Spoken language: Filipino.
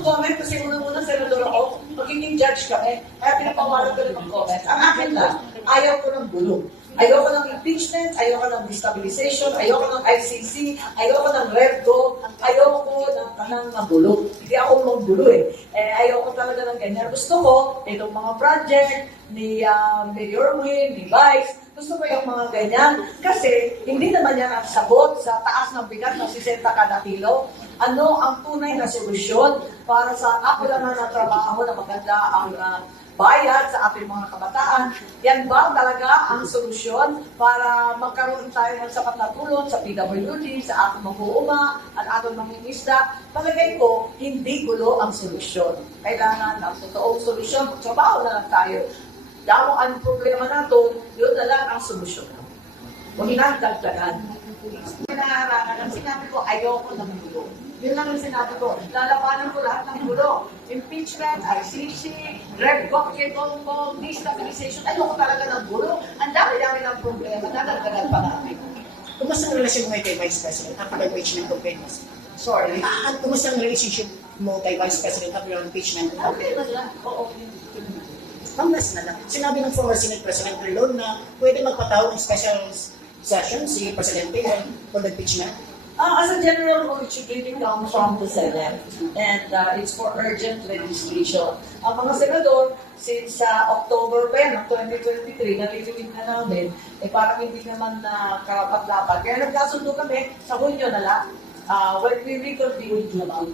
Comment kasi unang-unang senador ako, magiging judge kami. Kaya pinapawalan ko rin ng comments. Ang akin lang, ayaw ko ng gulo. Ayoko ng impeachment, ayoko ng destabilization, ayoko ng ICC, ayoko ng REDCO, ayoko ng kanang magulo. Hindi ako magulo ayoko talaga ng ganyan. Gusto ko, itong mga project ni Mayor Win, ni Vice, gusto ko yung mga ganyan. Kasi hindi naman yan ang sagot sa taas ng bigat ng 60 kada kilo. Ano ang tunay na solusyon para sa ako lang na trabaho na maganda ang bayad sa ating mga kabataan? Yan ba talaga ang solusyon para magkaroon tayo ng sapat na tulong sa PWD, sa atong mag-uuma at atong mangingisda? Palagay ko, hindi gulo ang solusyon. Kailangan ng totoong solusyon. Trabaho na lang tayo. Damo ang problema nato, yun na lang ang solusyon. Huwag na dagdagan. Pinaharangan, ang sinabi ko, ayoko ng gulo. Yun lang ang sinabi ko. Lalabanan ko lahat ng gulo. Impeachment, ICC, REDCO, destabilization. Ayoko talaga ng gulo. Ang dami-dami ng problema. Dadagdagan pa namin. Kumusta ang relasyon mo kay Vice President after the impeachment of Venus? Sorry. Kumusta ang relationship mo kay Vice President after the impeachment? Okay na lang. Oo. Panglas na lang. Sinabi ng former Senate President Rilon na pwede magpatawag ng special session si Presidente for the impeachment. As a general rule, it should really come from the Senate. And it's for urgent legislation. Ang mga senador, since October pa yan, ng 2023, nalilibig na namin, parang hindi naman karapat-dapat. Kaya nagkasundo kami sa Hunyo na lang, when we reconvene with July.